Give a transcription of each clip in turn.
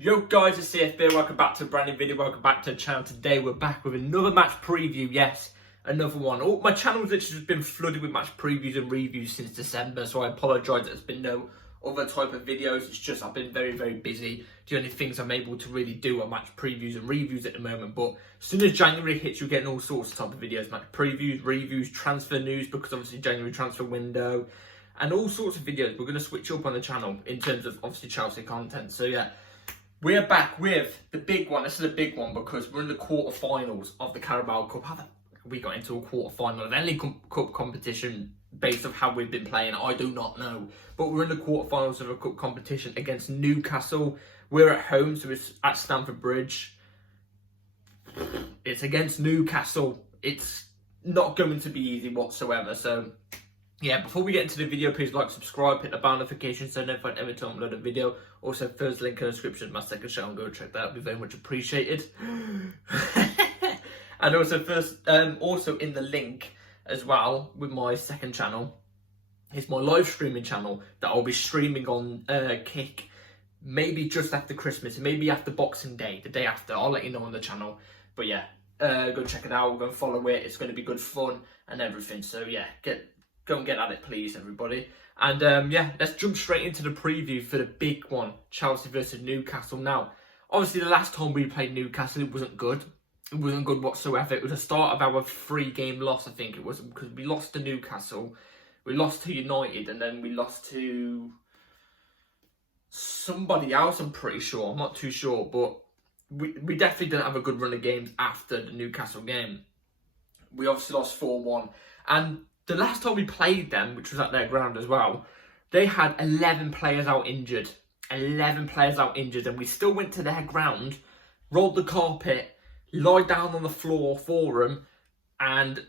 Yo guys, it's CFB, welcome back to a brand new video, welcome back to the channel. Today we're back with another match preview, yes, another one. My channel's literally just been flooded with match previews and reviews since December, so I apologise that there's been no other type of videos. It's just I've been very busy. The only things I'm able to really do are match previews and reviews at the moment, but as soon as January hits, you're getting all sorts of type of videos, match previews, reviews, transfer news, because obviously January transfer window, and all sorts of videos. We're going to switch up on the channel in terms of obviously Chelsea content, so yeah. We're back with the big one. This is a big one because we're in the quarterfinals of the Carabao Cup. How the we got into a quarterfinal of any cup competition based on how we've been playing? I do not know. But we're in the quarterfinals of a cup competition against Newcastle. We're at home, so it's at Stamford Bridge. It's against Newcastle. It's not going to be easy whatsoever. So yeah, before we get into the video, please like, subscribe, hit the bell notification so notified every time I upload a video. Also, first link in the description of my second channel, go check that out, it'd be very much appreciated. And also in the link as well with my second channel is my live streaming channel that I'll be streaming on Kick, maybe just after Christmas, maybe after Boxing Day, the day after. I'll let you know on the channel. But yeah, go check it out, go and follow it. It's going to be good fun and everything. So yeah, go and get at it, please, everybody. And yeah, let's jump straight into the preview for the big one, Chelsea versus Newcastle. Now, obviously, the last time we played Newcastle, it wasn't good. It wasn't good whatsoever. It was the start of our 3-game loss, I think it was, because we lost to Newcastle, we lost to United, and then we lost to somebody else, I'm pretty sure. I'm not too sure, but we definitely didn't have a good run of games after the Newcastle game. We obviously lost 4-1, and the last time we played them, which was at their ground as well, they had 11 players out injured. 11 players out injured, and we still went to their ground, rolled the carpet, lied down on the floor for them, and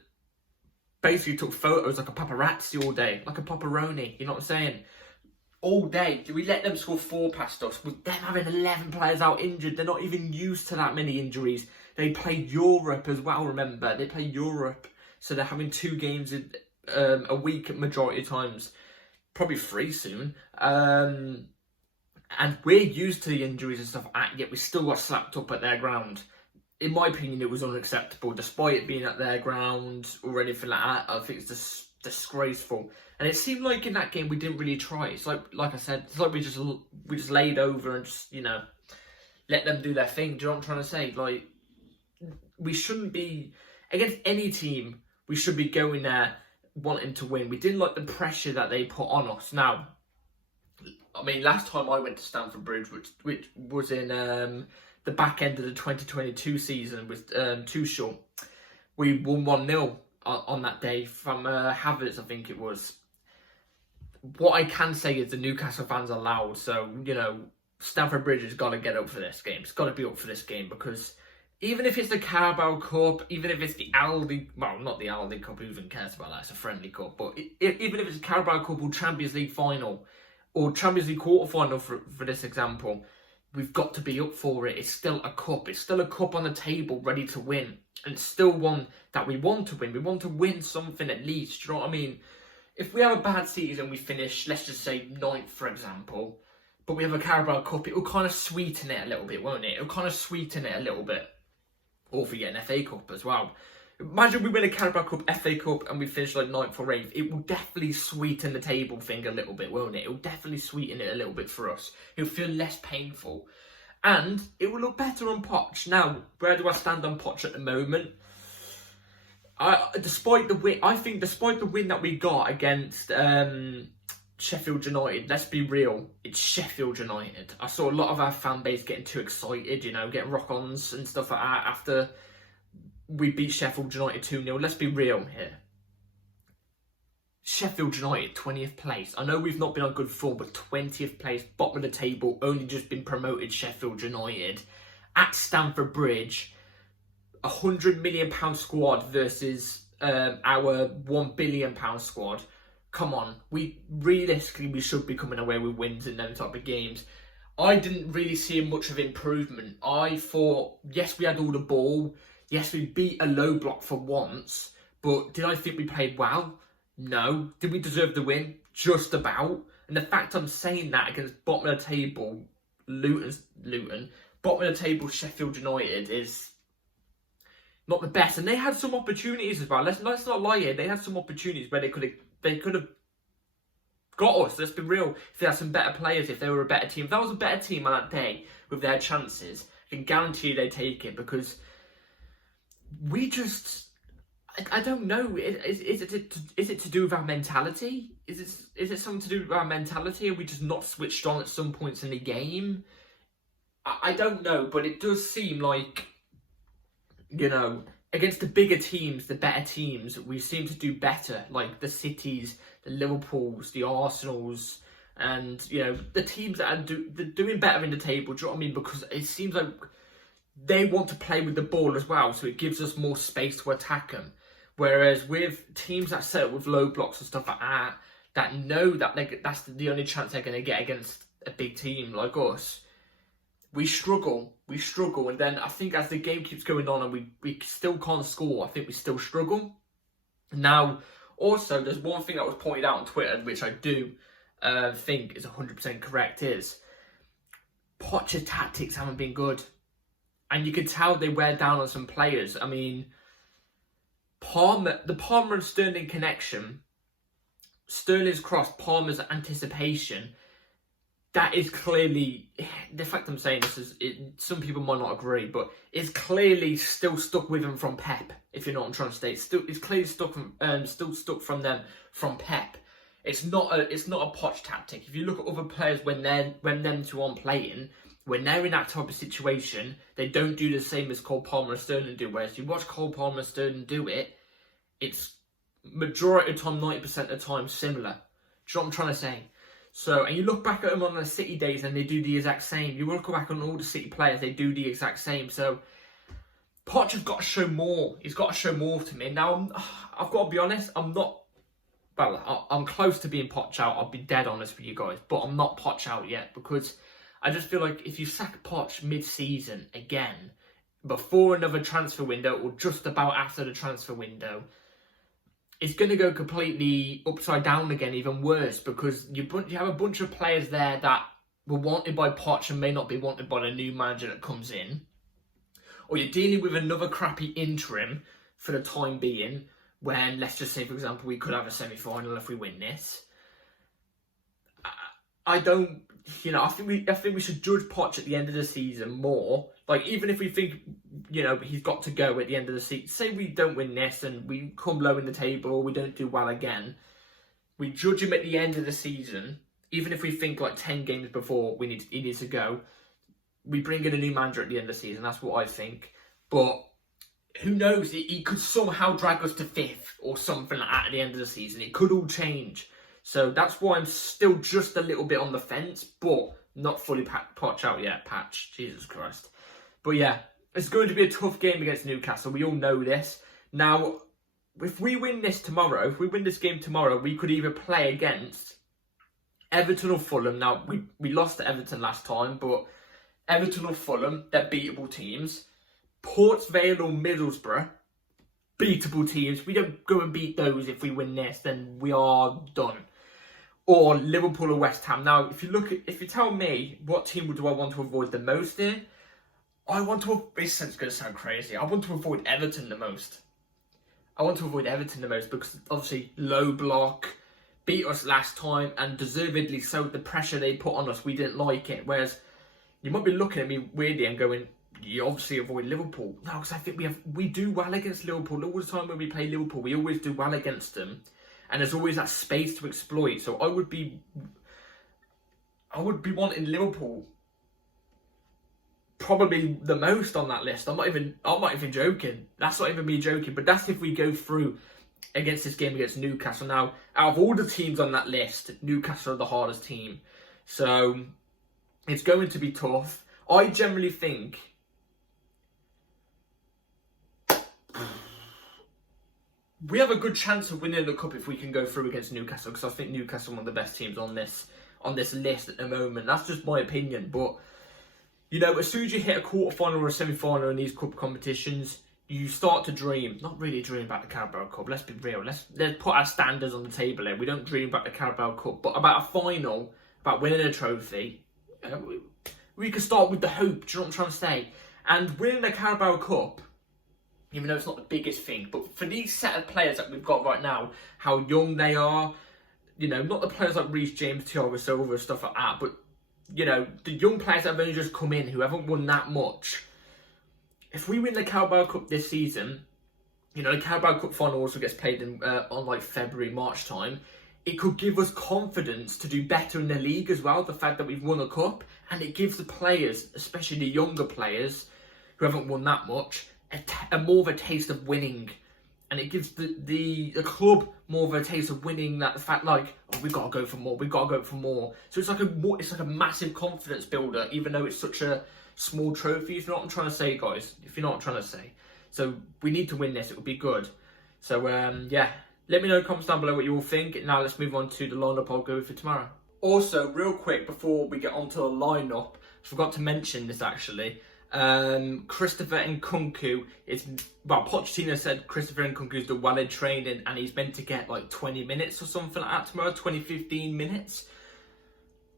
basically took photos like a paparazzi all day, like a paparoni, you know what I'm saying? All day. We let them score 4 past us, with them having 11 players out injured. They're not even used to that many injuries. They played Europe as well, remember? They played Europe, so they're having 2 games in a week majority of times, probably 3 soon, and we're used to the injuries and stuff, yet we still got slapped up at their ground. In my opinion, it was unacceptable, despite it being at their ground or anything like that. I think it's just disgraceful, and it seemed like in that game we didn't really try. It's like I said, it's like we just laid over and just, you know, let them do their thing. Do you know what I'm trying to say? Like, we shouldn't be against any team. We should be going there wanting to win. We didn't like the pressure that they put on us. Now, I mean, last time I went to Stamford Bridge, which was in the back end of the 2022 season with Tuchel, we won 1-0 on that day from Havertz, I think it was. What I can say is the Newcastle fans are loud, so, you know, Stamford Bridge has got to get up for this game. It's got to be up for this game, because even if it's the Carabao Cup, even if it's the Aldi, well, not the Aldi Cup, who even cares about that? It's a friendly cup. But even if it's the Carabao Cup or Champions League final, or Champions League quarter-final for this example, we've got to be up for it. It's still a cup. It's still a cup on the table, ready to win. And it's still one that we want to win. We want to win something at least. Do you know what I mean? If we have a bad season, we finish, let's just say 9th, for example, but we have a Carabao Cup, it will kind of sweeten it a little bit, won't it? It will kind of sweeten it a little bit. Or if we get an FA Cup as well. Imagine we win a Carabao Cup, FA Cup, and we finish like 9th or 8th. It will definitely sweeten the table thing a little bit, won't it? It will definitely sweeten it a little bit for us. It will feel less painful. And it will look better on Poch. Now, where do I stand on Poch at the moment? Despite the win that we got against Sheffield United, let's be real, it's Sheffield United. I saw a lot of our fan base getting too excited, you know, getting rock-ons and stuff like that after we beat Sheffield United 2-0. Let's be real here. Sheffield United, 20th place. I know we've not been on good form, but 20th place, bottom of the table, only just been promoted Sheffield United. At Stamford Bridge, £100 million squad versus our £1 billion squad. Come on, realistically we should be coming away with wins in them type of games. I didn't really see much of improvement. I thought, yes, we had all the ball. Yes, we beat a low block for once. But did I think we played well? No. Did we deserve the win? Just about. And the fact I'm saying that against bottom of the table Luton. Bottom of the table, Sheffield United is not the best, and they had some opportunities as well. Let's not lie here. They had some opportunities where they could have got us. Let's be real. If they had some better players, if they were a better team, if that was a better team on that day with their chances, I can guarantee you they take it, because we just, I don't know. Is it to do with our mentality? Is it something to do with our mentality? Are we just not switched on at some points in the game? I don't know, but it does seem like, against the bigger teams, the better teams, we seem to do better. Like the Cities, the Liverpools, the Arsenals, and, the teams that are doing better in the table. Do you know what I mean? Because it seems like they want to play with the ball as well, so it gives us more space to attack them. Whereas with teams that set up with low blocks and stuff like that know that that's the only chance they're going to get against a big team like us, we struggle, and then I think as the game keeps going on and we still can't score, I think we still struggle. Now, also, there's one thing that was pointed out on Twitter, which I do think is 100% correct, is Poch's tactics haven't been good. And you can tell they wear down on some players. I mean, the Palmer and Sterling connection, Sterling's cross, Palmer's anticipation, that is clearly, the fact I'm saying this is, some people might not agree, but it's clearly still stuck with him from Pep, if you know what I'm trying to say. It's clearly stuck from them from Pep. It's not a Poch tactic. If you look at other players when them two aren't playing, when they're in that type of situation, they don't do the same as Cole Palmer and Sterling do. Whereas you watch Cole Palmer and Sterling do it, it's majority of the time, 90% of the time, similar. Do you know what I'm trying to say? So, and you look back at them on the City days and they do the exact same. You look back on all the City players, they do the exact same. So, Poch has got to show more. He's got to show more to me. Now, I've got to be honest, I'm close to being Poch out. I'll be dead honest with you guys. But I'm not Poch out yet, because I just feel like if you sack Poch mid-season again, before another transfer window or just about after the transfer window, it's going to go completely upside down again, even worse, because you have a bunch of players there that were wanted by Poch and may not be wanted by the new manager that comes in. Or you're dealing with another crappy interim for the time being, when, let's just say, for example, we could have a semi-final if we win this. I think we should judge Poch at the end of the season more. Like, even if we think, he's got to go at the end of the season. Say we don't win this and we come low in the table or we don't do well again. We judge him at the end of the season. Even if we think like 10 games before he needs to go. We bring in a new manager at the end of the season. That's what I think. But who knows? He could somehow drag us to 5th or something like that at the end of the season. It could all change. So that's why I'm still just a little bit on the fence, but not fully Poch out yet. Patch, Jesus Christ. But yeah, it's going to be a tough game against Newcastle. We all know this. Now, if we win this game tomorrow, we could either play against Everton or Fulham. Now, we lost to Everton last time, but Everton or Fulham, they're beatable teams. Port Vale or Middlesbrough, beatable teams. We don't go and beat those. If we win this, then we are done. Or Liverpool or West Ham. Now, if you tell me what team do I want to avoid the most here, this is going to sound crazy. I want to avoid Everton the most. Because obviously low block, beat us last time, and deservedly so. The pressure they put on us, we didn't like it. Whereas you might be looking at me weirdly and going, you obviously avoid Liverpool. No, because I think we do well against Liverpool. All the time when we play Liverpool, we always do well against them. And there's always that space to exploit. So I would be wanting Liverpool probably the most on that list. I'm not even joking. That's not even me joking. But that's if we go through against this game against Newcastle. Now, out of all the teams on that list, Newcastle are the hardest team. So it's going to be tough. I generally think we have a good chance of winning the cup if we can go through against Newcastle, because I think Newcastle are one of the best teams on this list at the moment. That's just my opinion. But, as soon as you hit a quarter-final or a semi-final in these cup competitions, you start to dream. Not really dream about the Carabao Cup. Let's be real. Let's put our standards on the table here. We don't dream about the Carabao Cup. But about a final, about winning a trophy, we could start with the hope. Do you know what I'm trying to say? And winning the Carabao Cup, even though it's not the biggest thing, but for these set of players that we've got right now, how young they are, you know, not the players like Reece James, Thiago Silva, stuff like that, but, you know, the young players that have only just come in who haven't won that much. If we win the Carabao Cup this season, you know, the Carabao Cup final also gets played in, on like February, March time. It could give us confidence to do better in the league as well, the fact that we've won a cup, and it gives the players, especially the younger players who haven't won that much, a more of a taste of winning. And it gives the club more of a taste of winning, that the fact like, oh, we've got to go for more, we've got to go for more. So it's like a massive confidence builder, even though it's such a small trophy, if you know what I'm trying to say, guys. If you know what I'm trying to say. So we need to win this, it would be good. So yeah, let me know in the comments down below what you all think. Now let's move on to the lineup I'll go with for tomorrow. Also, real quick before we get onto the lineup, I forgot to mention this actually. Christopher Nkunku is, well, Pochettino said Christopher Nkunku is well in training and he's meant to get like 20 minutes or something like that tomorrow, 15 minutes.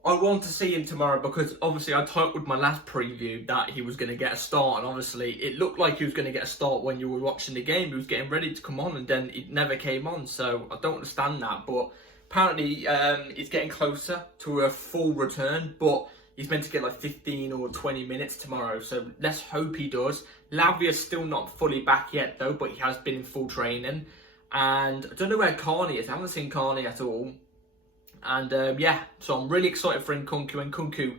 I want to see him tomorrow because obviously I titled my last preview that he was going to get a start, and obviously it looked like he was going to get a start when you were watching the game. He was getting ready to come on and then it never came on, so I don't understand that. But apparently he's getting closer to a full return, but he's meant to get like 15 or 20 minutes tomorrow, so let's hope he does. Lavia's still not fully back yet though, but he has been in full training. And I don't know where Carney is. I haven't seen Carney at all. And yeah, so I'm really excited for Nkunku. Nkunku,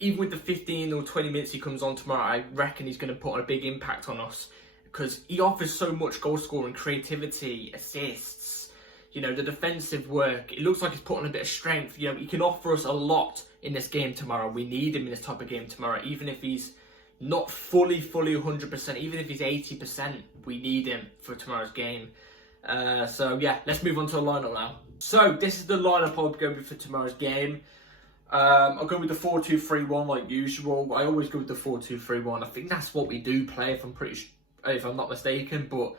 even with the 15 or 20 minutes he comes on tomorrow, I reckon he's going to put a big impact on us because he offers so much goal scoring, creativity, assists, you know, the defensive work. It looks like he's putting a bit of strength. You know, he can offer us a lot in this game tomorrow. We need him in this type of game tomorrow, even if he's not fully 100%, even if he's 80%, we need him for tomorrow's game. So yeah, let's move on to the lineup now. So this is the lineup I'll go with for tomorrow's game. I'll go with the 4-2-3-1 like usual. I always go with the 4-2-3-1. I think that's what we do play, if I'm not mistaken. But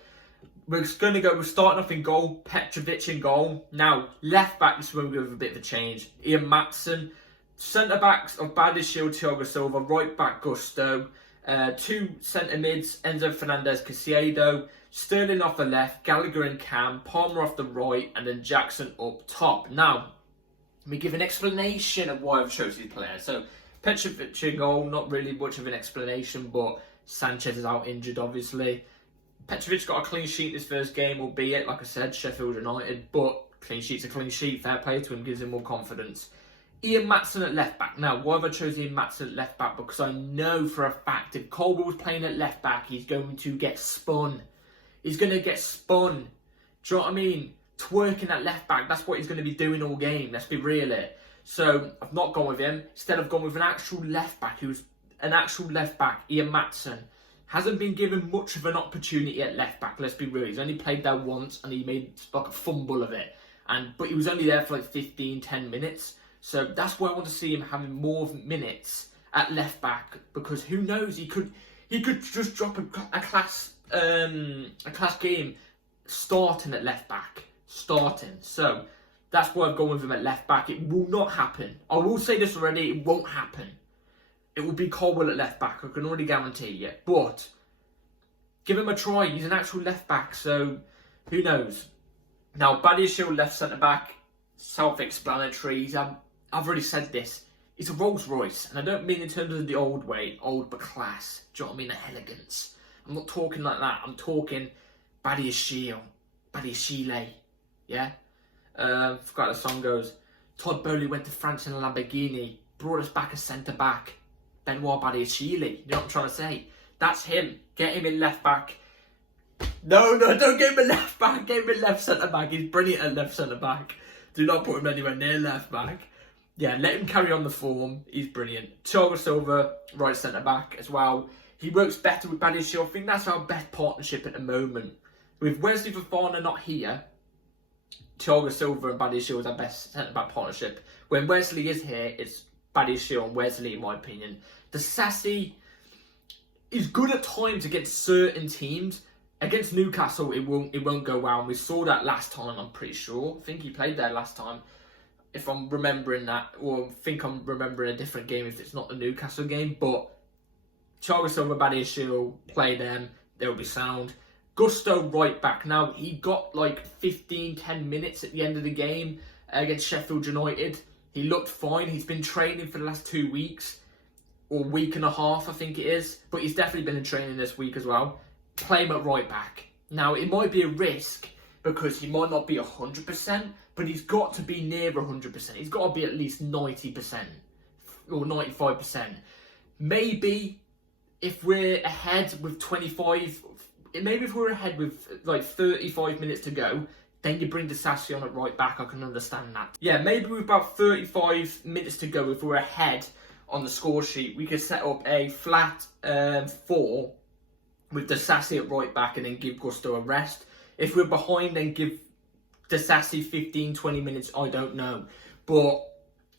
we're just going to go. We're starting off in goal. Petrovic in goal. Now left back, this is where we go with a bit of a change. Ian Maatsen. Centre backs of Badiashile, Thiago Silva. Right back Gusto. Two centre mids, Enzo Fernandez, Caicedo. Sterling off the left, Gallagher and Cam, Palmer off the right, and then Jackson up top. Now, let me give an explanation of why I've chosen these players. So, Petrovic in goal, not really much of an explanation, but Sanchez is out injured, obviously. Petrovic got a clean sheet this first game, albeit, like I said, Sheffield United, but clean sheet's a clean sheet. Fair play to him, gives him more confidence. Ian Maatsen at left back. Now, why have I chosen Ian Maatsen at left back? Because I know for a fact if Colwell's playing at left back, he's going to get spun. He's going to get spun. Do you know what I mean? Twerking at left back. That's what he's going to be doing all game. Let's be real here. So I've not gone with him. Instead, I've gone with an actual left back. Ian Maatsen. Hasn't been given much of an opportunity at left back. Let's be real. He's only played there once and he made like a fumble of it. But he was only there for like 10 minutes. So that's why I want to see him having more minutes at left back. Because who knows? He could just drop a class game starting at left back. So that's why I've gone with him at left back. It will not happen. I will say this already, it won't happen. It will be Colwell at left back, I can already guarantee you. But give him a try. He's an actual left back, so who knows? Now, Badiashile left centre back, self-explanatory. I've already said this. It's a Rolls Royce, and I don't mean in terms of the old way, old but class. Do you know what I mean? Elegance. I'm not talking like that. I'm talking Badiashile, yeah? Forgot how the song goes. Todd Bowley went to France in a Lamborghini, brought us back a centre-back. Benoit Badiashile, you know what I'm trying to say? That's him. Get him in left back. No, don't get him in left back. Get him in left centre-back. He's brilliant at left centre-back. Do not put him anywhere near left back. Yeah, let him carry on the form. He's brilliant. Thiago Silva, right centre-back as well. He works better with Badiashile. I think that's our best partnership at the moment. With Wesley Fofana not here, Thiago Silva and Badiashile is our best centre-back partnership. When Wesley is here, it's Badiashile and Wesley, in my opinion. The Sassy is good at times against certain teams. Against Newcastle, it won't go well. And we saw that last time, I'm pretty sure. I think he played there last time. if I'm remembering that, or think I'm remembering a different game if it's not the Newcastle game. But Thiago Silva, Badiashile, play them, they'll be sound. Gusto right back. Now, he got like 10 minutes at the end of the game against Sheffield United. He looked fine. He's been training for the last 2 weeks, or week and a half, I think it is. But he's definitely been in training this week as well. Play him at right back. Now, it might be a risk because he might not be 100%, but he's got to be near 100%. He's got to be at least 90% or 95%. Maybe if we're ahead with 25, maybe if we're ahead with like 35 minutes to go, then you bring Disasi on at right back. I can understand that. Yeah, maybe with about 35 minutes to go, if we're ahead on the score sheet, we could set up a flat 4 with Disasi at right back and then give Gusto a rest. If we're behind, then give Disasi 15-20 minutes, I don't know. But,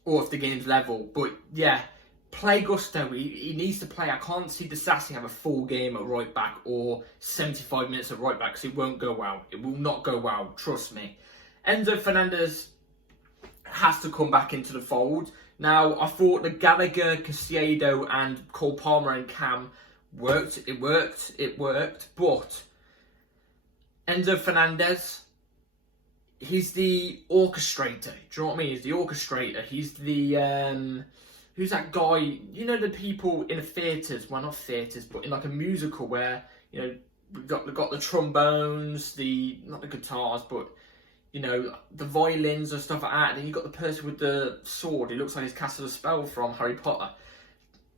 or if the game's level. But yeah, play Gusto. He needs to play. I can't see Disasi have a full game at right back or 75 minutes at right back because it won't go well. It will not go well, trust me. Enzo Fernandez has to come back into the fold. Now, I thought the Gallagher, Caicedo and Cole Palmer and Cam worked. It worked. But Enzo Fernandez, he's the orchestrator. Do you know what I mean? He's the orchestrator. He's the who's that guy? You know, the people in theatres, well, not theatres, but in like a musical where, you know, we've got the trombones, not the guitars, but, you know, the violins and stuff like that. And then you've got the person with the sword. He looks like he's casted a spell from Harry Potter.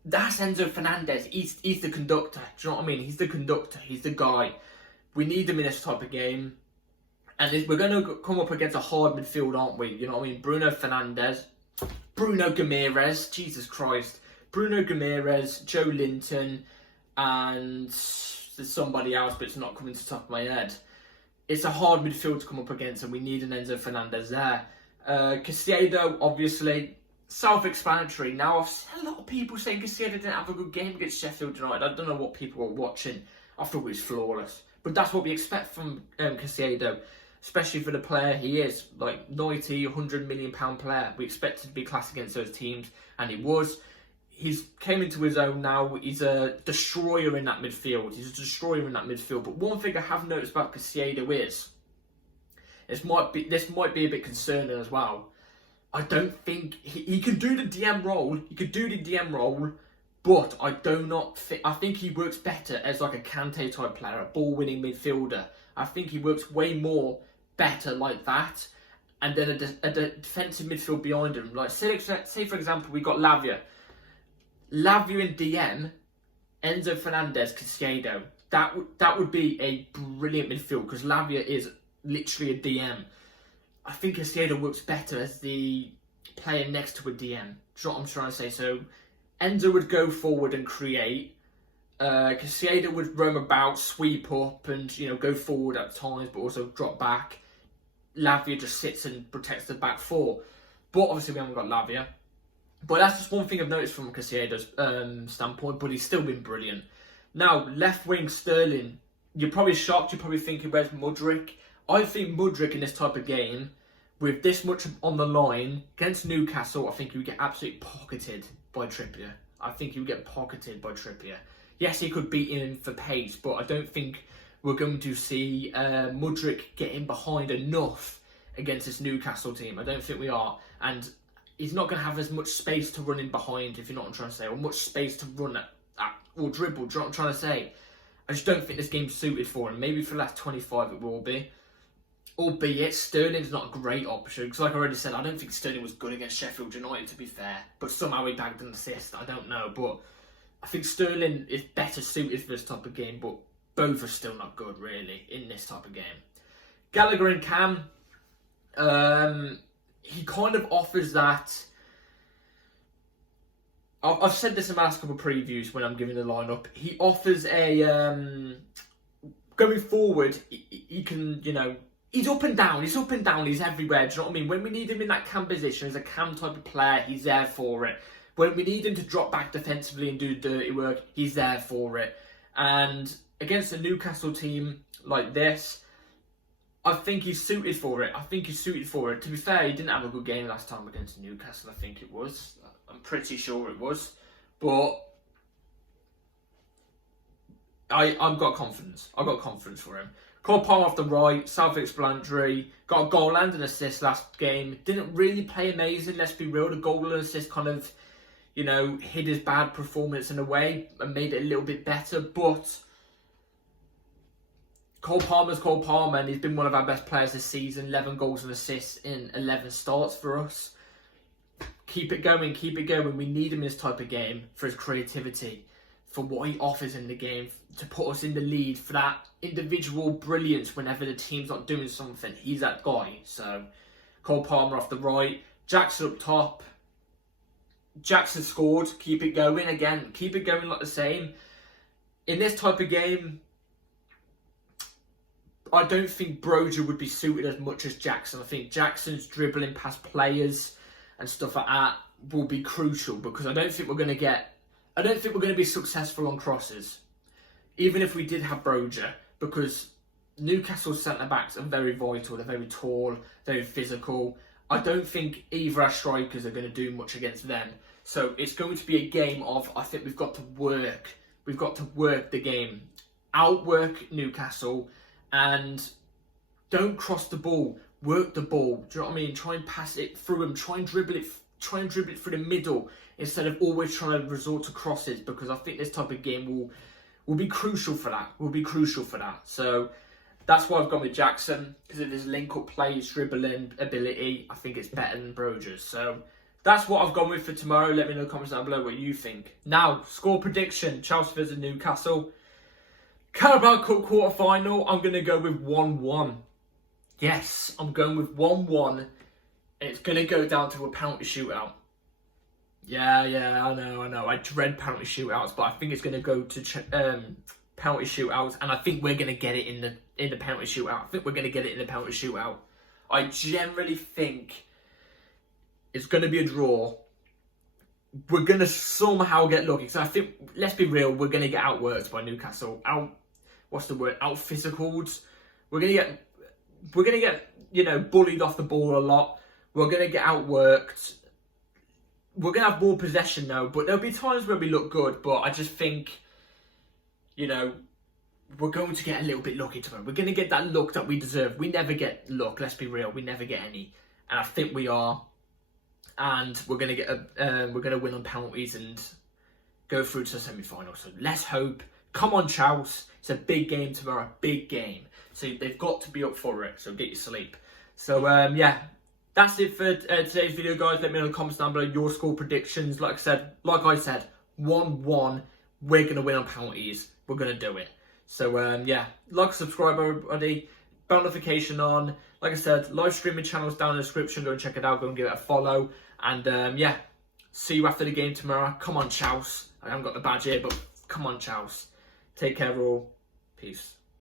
That's Enzo Fernandez. He's the conductor. Do you know what I mean? He's the conductor. He's the guy. We need him in this type of game. And we're going to come up against a hard midfield, aren't we? You know what I mean? Bruno Guimaraes, Jesus Christ. Bruno Guimaraes, Joe Linton, and there's somebody else, but it's not coming to the top of my head. It's a hard midfield to come up against, and we need an Enzo Fernandez there. Caicedo, obviously, self-explanatory. Now, I've seen a lot of people saying Caicedo didn't have a good game against Sheffield United. I don't know what people were watching. I thought he was flawless. But that's what we expect from Caicedo, especially for the player he is, like 90, 100 million pound player. We expect him to be class against those teams, and he was. He's came into his own now. He's a destroyer in that midfield. But one thing I have noticed about Caicedo is, this might be a bit concerning as well. I don't think he can do the DM role. But I think he works better as like a Kante type player, a ball-winning midfielder. I think he works way more better like that. And then a defensive midfield behind him. Like, say for example, we got Lavia in DM, Enzo Fernandez, Caicedo. That would be a brilliant midfield because Lavia is literally a DM. I think Caicedo works better as the player next to a DM. Do you know what I'm trying to say? So Enzo would go forward and create. Caicedo would roam about, sweep up, and go forward at times, but also drop back. Lavia just sits and protects the back four. But obviously we haven't got Lavia. But that's just one thing I've noticed from Caicedo's standpoint. But he's still been brilliant. Now left wing Sterling. You're probably shocked. You're probably thinking, where's Mudryk? I think Mudryk in this type of game, with this much on the line against Newcastle, I think he would get absolutely pocketed by Trippier. Yes, he could beat him for pace, but I don't think we're going to see Mudryk getting behind enough against this Newcastle team. I don't think we are. And he's not going to have as much space to run in behind, if you know what I'm trying to say, or much space to run at or dribble. Do you know what I'm trying to say? I just don't think this game's suited for him. Maybe for the last 25 it will be. Albeit, Sterling's not a great option. Because like I already said, I don't think Sterling was good against Sheffield United, to be fair. But somehow he bagged an assist. I don't know. But I think Sterling is better suited for this type of game. But both are still not good, really, in this type of game. Gallagher and Cam, he kind of offers that. I've said this in my last couple of previews when I'm giving the lineup. He offers a going forward. He can, he's up and down. He's everywhere. Do you know what I mean? When we need him in that Cam position as a Cam type of player, he's there for it. When we need him to drop back defensively and do dirty work, he's there for it. And against a Newcastle team like this, I think he's suited for it. To be fair, he didn't have a good game last time against Newcastle, I think it was. I'm pretty sure it was. But I've got confidence. I've got confidence for him. Cole Palmer off the right, self-explanatory. Got a goal and an assist last game. Didn't really play amazing, let's be real. The goal and assist kind of, hid his bad performance in a way and made it a little bit better. But Cole Palmer's Cole Palmer, and he's been one of our best players this season. 11 goals and assists in 11 starts for us. Keep it going, keep it going. We need him in this type of game for his creativity, for what he offers in the game, to put us in the lead, for that individual brilliance whenever the team's not doing something. He's that guy. So, Cole Palmer off the right, Jackson up top. Jackson scored. Keep it going again. Keep it going like the same. In this type of game, I don't think Broja would be suited as much as Jackson. I think Jackson's dribbling past players and stuff like that will be crucial, because I don't think we're going to be successful on crosses, even if we did have Broja, because Newcastle's centre-backs are very vital. They're very tall, very physical. I don't think either our strikers are going to do much against them. So it's going to be a game of, I think we've got to work. We've got to work the game. Outwork Newcastle, and don't cross the ball. Work the ball. Do you know what I mean? Try and pass it through them. Try and dribble it through the middle, instead of always trying to resort to crosses, because I think this type of game will be crucial for that. So that's why I've gone with Jackson, because of his link-up play, his dribbling ability. I think it's better than Broja's. So that's what I've gone with for tomorrow. Let me know in the comments down below what you think. Now, score prediction. Chelsea versus Newcastle. Carabao Cup quarter-final. I'm going to go with 1-1. Yes, I'm going with 1-1. It's going to go down to a penalty shootout. Yeah, I know. I dread penalty shootouts, but I think it's going to go to penalty shootouts, and I think we're going to get it in the penalty shootout. I generally think it's going to be a draw. We're going to somehow get lucky. So I think, let's be real, we're going to get outworked by Newcastle. Out-physicaled. We're going to get, bullied off the ball a lot. We're going to get outworked. We're going to have more possession now, but there'll be times where we look good, but I just think, we're going to get a little bit lucky tomorrow. We're going to get that luck that we deserve. We never get luck, let's be real. We never get any. And I think we are. And we're going to win on penalties and go through to the semi-final. So let's hope. Come on, Chelsea. It's a big game tomorrow. Big game. So they've got to be up for it. So get your sleep. So, that's it for today's video, guys. Let me know in the comments down below your score predictions. Like I said, 1-1. We're going to win on penalties. We're going to do it. So, like, subscribe, everybody. Bell notification on. Like I said, live streaming channels down in the description. Go and check it out. Go and give it a follow. And, see you after the game tomorrow. Come on, Chelsea. I haven't got the badge here, but come on, Chelsea. Take care, all. Peace.